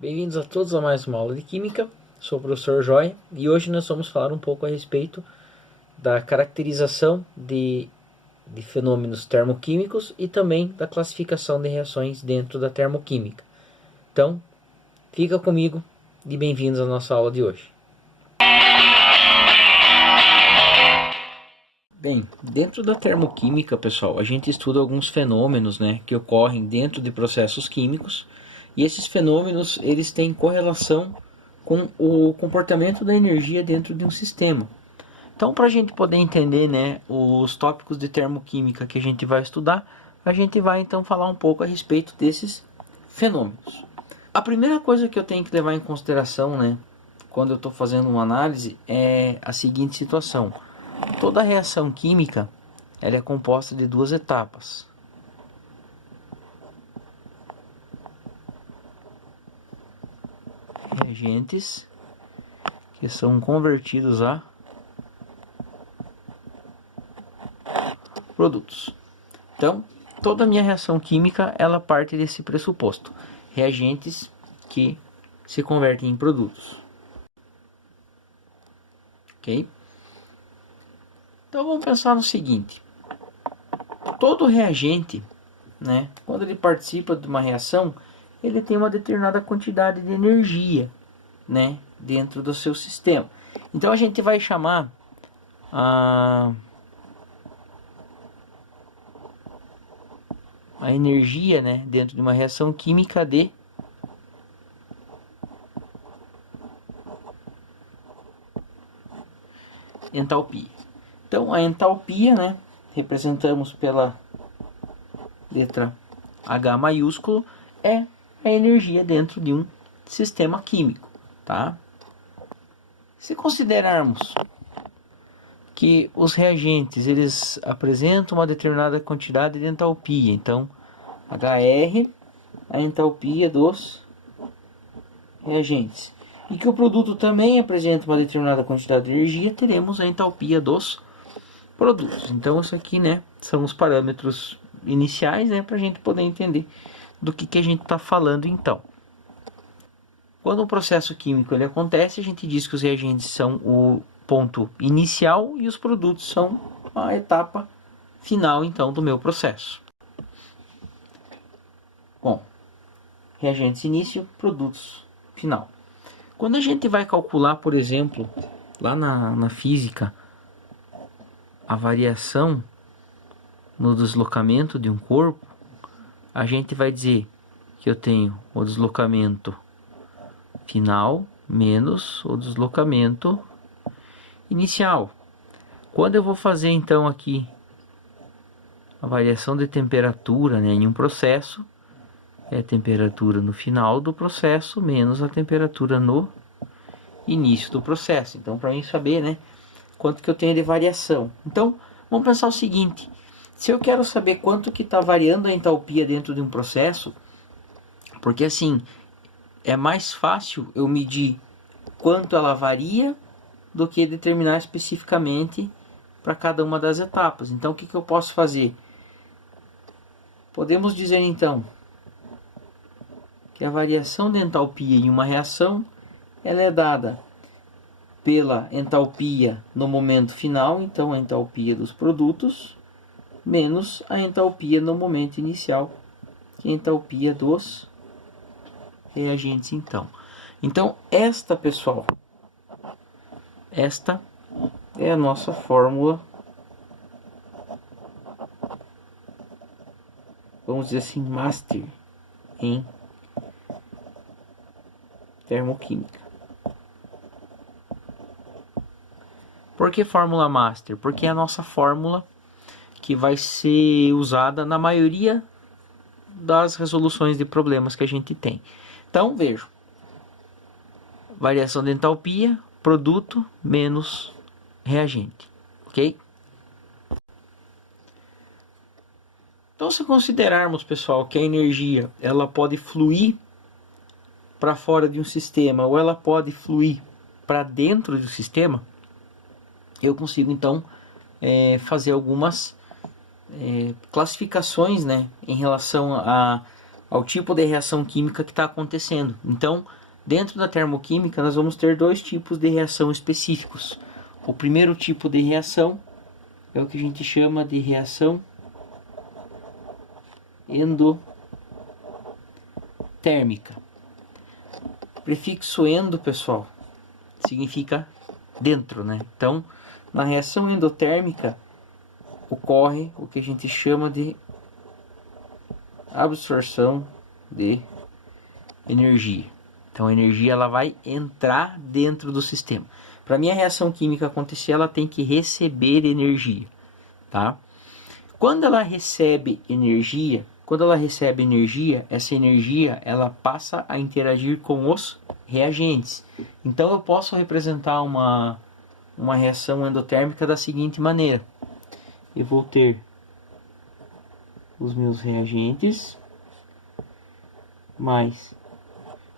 Bem-vindos a todos a mais uma aula de Química. Sou o professor Joia e hoje nós vamos falar um pouco a respeito da caracterização de fenômenos termoquímicos e também da classificação de reações dentro da termoquímica. Então, fica comigo e bem-vindos à nossa aula de hoje. Bem, dentro da termoquímica, pessoal, a gente estuda alguns fenômenos, que ocorrem dentro de processos químicos. E esses fenômenos, eles têm correlação com o comportamento da energia dentro de um sistema. Então, para a gente poder entender, os tópicos de termoquímica que a gente vai estudar, a gente vai então falar um pouco a respeito desses fenômenos. A primeira coisa que eu tenho que levar em consideração, quando eu estou fazendo uma análise, é a seguinte situação. Toda reação química, ela é composta de duas etapas. Reagentes que são convertidos a produtos. Então, toda a minha reação química, ela parte desse pressuposto. Reagentes que se convertem em produtos. Ok? Então, vamos pensar no seguinte. Todo reagente, quando ele participa de uma reação, ele tem uma determinada quantidade de energia, dentro do seu sistema. Então a gente vai chamar a energia, dentro de uma reação química de entalpia. Então a entalpia, representamos pela letra H maiúsculo, é a energia dentro de um sistema químico, tá? Se considerarmos que os reagentes eles apresentam uma determinada quantidade de entalpia, então HR, a entalpia dos reagentes, e que o produto também apresenta uma determinada quantidade de energia, teremos a entalpia dos produtos. Então isso aqui, são os parâmetros iniciais, para a gente poder entender do que a gente está falando então. Quando um processo químico ele acontece, a gente diz que os reagentes são o ponto inicial e os produtos são a etapa final então do meu processo. Bom, reagentes início, produtos final. Quando a gente vai calcular, por exemplo, lá na física, a variação no deslocamento de um corpo, a gente vai dizer que eu tenho o deslocamento final menos o deslocamento inicial. Quando eu vou fazer então aqui a variação de temperatura, em um processo, é a temperatura no final do processo menos a temperatura no início do processo. Então, para mim saber, quanto que eu tenho de variação. Então, vamos pensar o seguinte. Se eu quero saber quanto que está variando a entalpia dentro de um processo, porque assim, é mais fácil eu medir quanto ela varia do que determinar especificamente para cada uma das etapas. Então, o que eu posso fazer? Podemos dizer então que a variação de entalpia em uma reação ela é dada pela entalpia no momento final, então a entalpia dos produtos, menos a entalpia no momento inicial, que é a entalpia dos reagentes então. Então esta, pessoal, esta é a nossa fórmula, vamos dizer assim, master em termoquímica. Por que fórmula master? Porque é a nossa fórmula que vai ser usada na maioria das resoluções de problemas que a gente tem. Então, vejo. Variação de entalpia, produto menos reagente. Ok? Então, se considerarmos, pessoal, que a energia ela pode fluir para fora de um sistema ou ela pode fluir para dentro do sistema, eu consigo então fazer algumas classificações, em relação a ao tipo de reação química que está acontecendo. Então, dentro da termoquímica, nós vamos ter dois tipos de reação específicos. O primeiro tipo de reação é o que a gente chama de reação endotérmica. O prefixo endo, pessoal, significa dentro, né? Então, na reação endotérmica ocorre o que a gente chama de absorção de energia. Então a energia ela vai entrar dentro do sistema. Para minha reação química acontecer, ela tem que receber energia, tá? Quando ela recebe energia, essa energia ela passa a interagir com os reagentes. Então eu posso representar uma reação endotérmica da seguinte maneira: eu vou ter os meus reagentes mais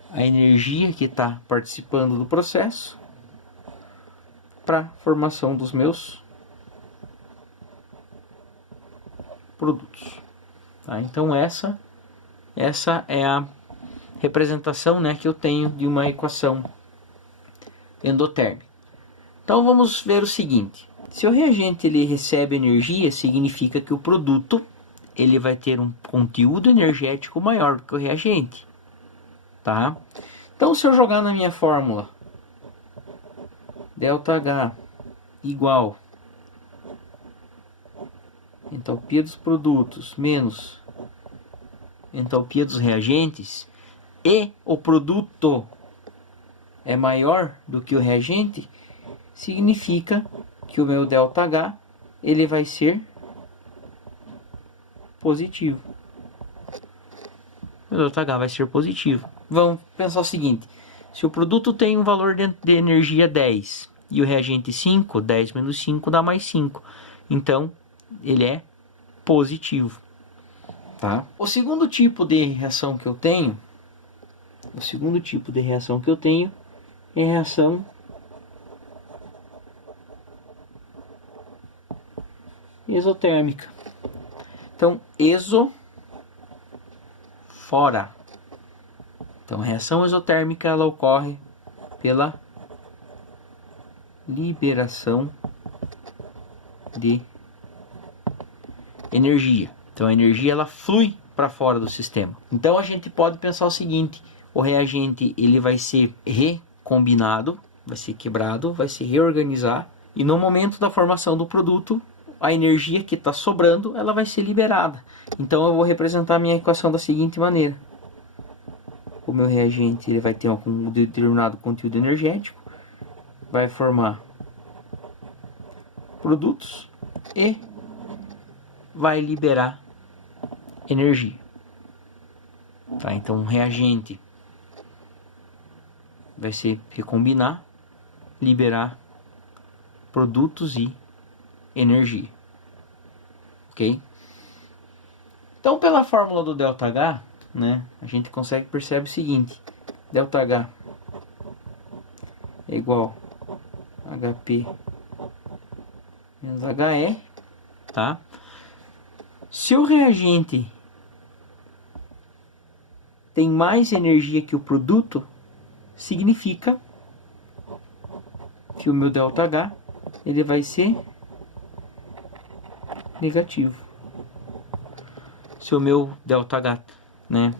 a energia que está participando do processo para a formação dos meus produtos. Tá? Então essa é a representação, né, que eu tenho de uma equação endotérmica. Então vamos ver o seguinte: se o reagente ele recebe energia, significa que o produto ele vai ter um conteúdo energético maior do que o reagente, tá? Então se eu jogar na minha fórmula ΔH igual entalpia dos produtos menos entalpia dos reagentes, e o produto é maior do que o reagente, significa que o meu ΔH ele vai ser positivo. O ΔH vai ser positivo. Vamos pensar o seguinte: se o produto tem um valor de energia 10 e o reagente 5, 10 menos 5 dá mais 5. Então, ele é positivo. Tá? O segundo tipo de reação que eu tenho, é a reação exotérmica. Então, fora. Então, a reação exotérmica ela ocorre pela liberação de energia. Então, a energia ela flui para fora do sistema. Então, a gente pode pensar o seguinte: o reagente ele vai ser recombinado, vai ser quebrado, vai se reorganizar, e no momento da formação do produto, a energia que está sobrando ela vai ser liberada. Então, eu vou representar a minha equação da seguinte maneira: o meu reagente ele vai ter um determinado conteúdo energético, vai formar produtos e vai liberar energia. Tá? Então um reagente vai se recombinar, liberar produtos e energia. Ok? Então pela fórmula do ΔH, né, a gente consegue perceber o seguinte: ΔH é igual a HP menos HE, tá? Se o reagente tem mais energia que o produto, significa que o meu ΔH ele vai ser negativo. Se o meu ΔH, né,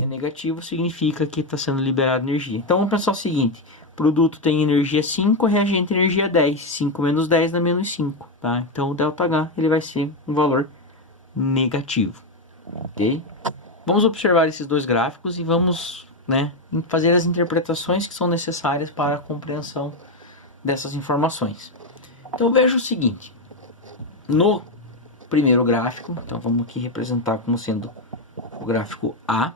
é negativo, significa que está sendo liberada energia. Então vamos pensar o seguinte: produto tem energia 5, reagente energia 10. 5 menos 10 dá menos 5, tá? Então o ΔH ele vai ser um valor negativo, ok? Vamos observar esses dois gráficos e vamos, né, fazer as interpretações que são necessárias para a compreensão dessas informações. Então veja o seguinte: no primeiro gráfico, então vamos aqui representar como sendo o gráfico A,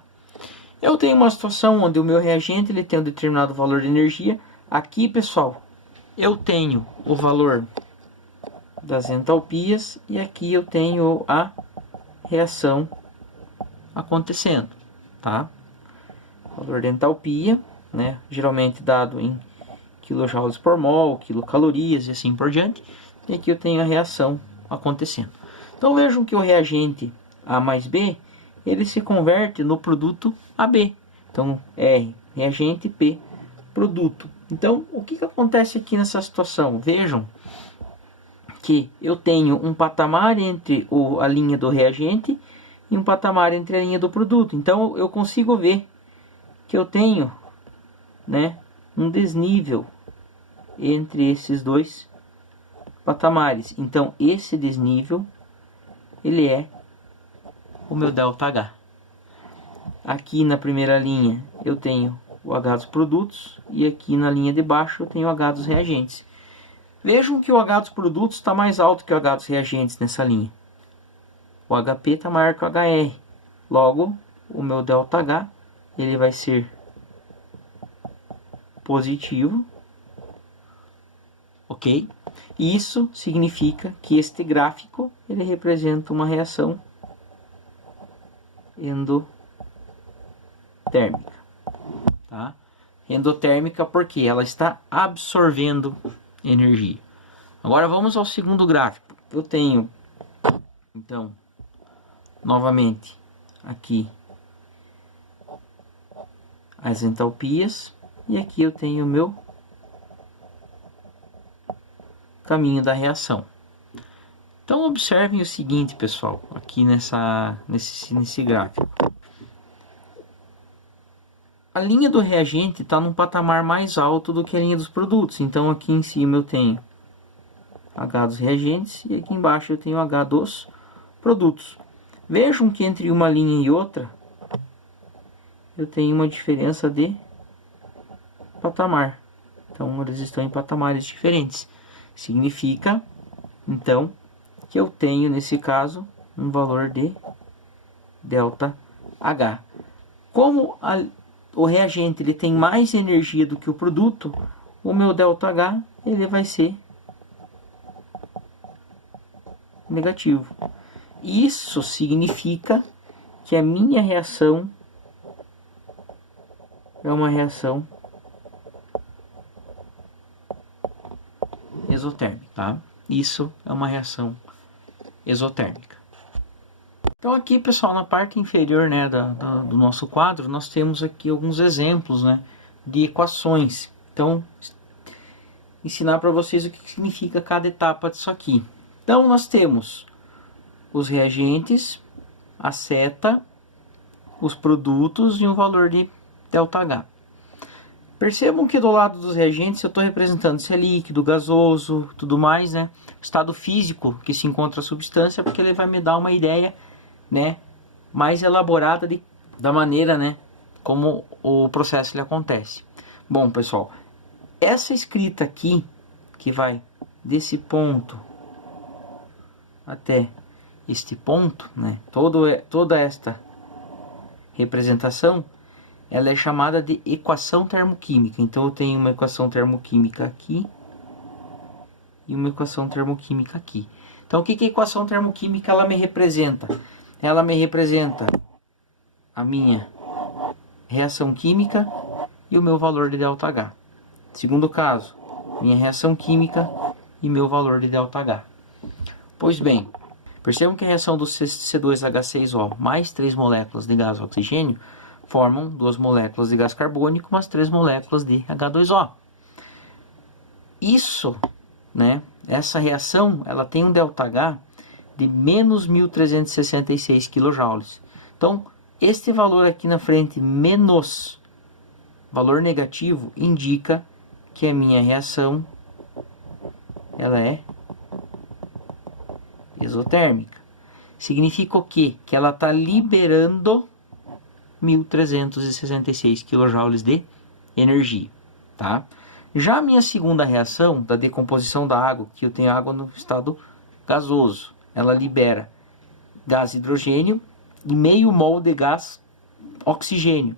eu tenho uma situação onde o meu reagente ele tem um determinado valor de energia. Aqui, pessoal, eu tenho o valor das entalpias e aqui eu tenho a reação acontecendo, tá? Valor de entalpia, né, geralmente dado em kJ por mol, quilocalorias e assim por diante. E aqui eu tenho a reação acontecendo. Então vejam que o reagente A mais B, ele se converte no produto AB. Então, R, reagente, P, produto. Então, o que acontece aqui nessa situação? Vejam que eu tenho um patamar entre a linha do reagente e um patamar entre a linha do produto. Então, eu consigo ver que eu tenho, né, um desnível entre esses dois patamares. Então, esse desnível, ele é o meu ΔH. Aqui na primeira linha eu tenho o H dos produtos e aqui na linha de baixo eu tenho o H dos reagentes. Vejam que o H dos produtos está mais alto que o H dos reagentes nessa linha. O HP está maior que o HR. Logo, o meu ΔH ele vai ser positivo. Ok? Isso significa que este gráfico ele representa uma reação endotérmica, tá? Endotérmica porque ela está absorvendo energia. Agora vamos ao segundo gráfico. Eu tenho, então, novamente aqui as entalpias e aqui eu tenho o meu caminho da reação. Então observem o seguinte, pessoal, aqui nesse gráfico. A linha do reagente está num patamar mais alto do que a linha dos produtos. Então aqui em cima eu tenho H dos reagentes e aqui embaixo eu tenho H dos produtos. Vejam que entre uma linha e outra eu tenho uma diferença de patamar. Então eles estão em patamares diferentes. Significa, então, que eu tenho nesse caso um valor de ΔH. Como o reagente ele tem mais energia do que o produto, o meu ΔH ele vai ser negativo. Isso significa que a minha reação é uma reação exotérmica, tá? Isso é uma reação exotérmica. Então aqui, pessoal, na parte inferior, né, do nosso quadro, nós temos aqui alguns exemplos, né, de equações. Então, ensinar para vocês o que significa cada etapa disso aqui. Então nós temos os reagentes, a seta, os produtos e um valor de ΔH. Percebam que do lado dos reagentes eu estou representando se é líquido, gasoso, tudo mais, né? Estado físico que se encontra a substância, porque ele vai me dar uma ideia, né, mais elaborada da maneira, né, como o processo ele acontece. Bom, pessoal, essa escrita aqui, que vai desse ponto até este ponto, né, toda esta representação, ela é chamada de equação termoquímica. Então eu tenho uma equação termoquímica aqui e uma equação termoquímica aqui. Então o que a equação termoquímica ela me representa? Ela me representa a minha reação química e o meu valor de ΔH. Segundo caso, minha reação química e meu valor de ΔH. Pois bem, percebam que a reação do C2H6O mais 3 moléculas de gás oxigênio formam 2 moléculas de gás carbônico mais 3 moléculas de H2O. Isso, né, essa reação, ela tem um ΔH de menos 1.366 kJ. Então, este valor aqui na frente, menos valor negativo, indica que a minha reação ela é exotérmica. Significa o quê? Que ela está liberando 1.366 kJ de energia, tá? Já a minha segunda reação da decomposição da água, que eu tenho água no estado gasoso, ela libera gás hidrogênio e meio mol de gás oxigênio.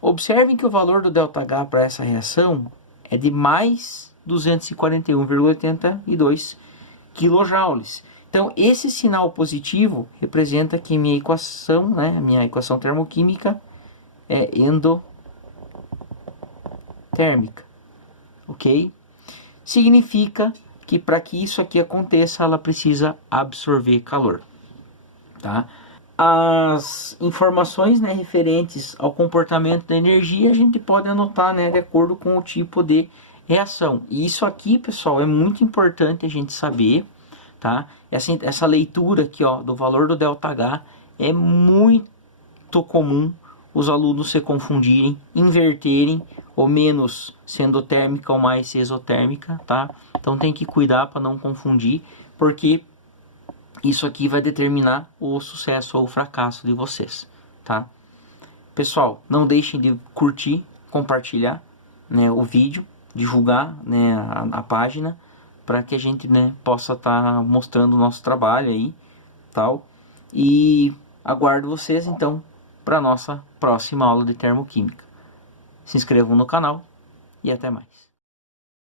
Observem que o valor do ΔH para essa reação é de mais 241,82 kJ. Então, esse sinal positivo representa que minha equação, né, a minha equação termoquímica é endotérmica, ok? Significa que para que isso aqui aconteça, ela precisa absorver calor, tá? as informações, né, referentes ao comportamento da energia, a gente pode anotar, né, de acordo com o tipo de reação. E isso aqui, pessoal, é muito importante a gente saber, tá? Essa leitura aqui, ó, do valor do ΔH é muito comum os alunos se confundirem, inverterem, ou menos sendo térmica ou mais exotérmica, tá? Então tem que cuidar para não confundir, porque isso aqui vai determinar o sucesso ou o fracasso de vocês, tá? Pessoal, não deixem de curtir, compartilhar, né, o vídeo, divulgar, né, a página, para que a gente, né, possa estar mostrando o nosso trabalho aí, tal. E aguardo vocês então para nossa próxima aula de termoquímica. Se inscrevam no canal e até mais.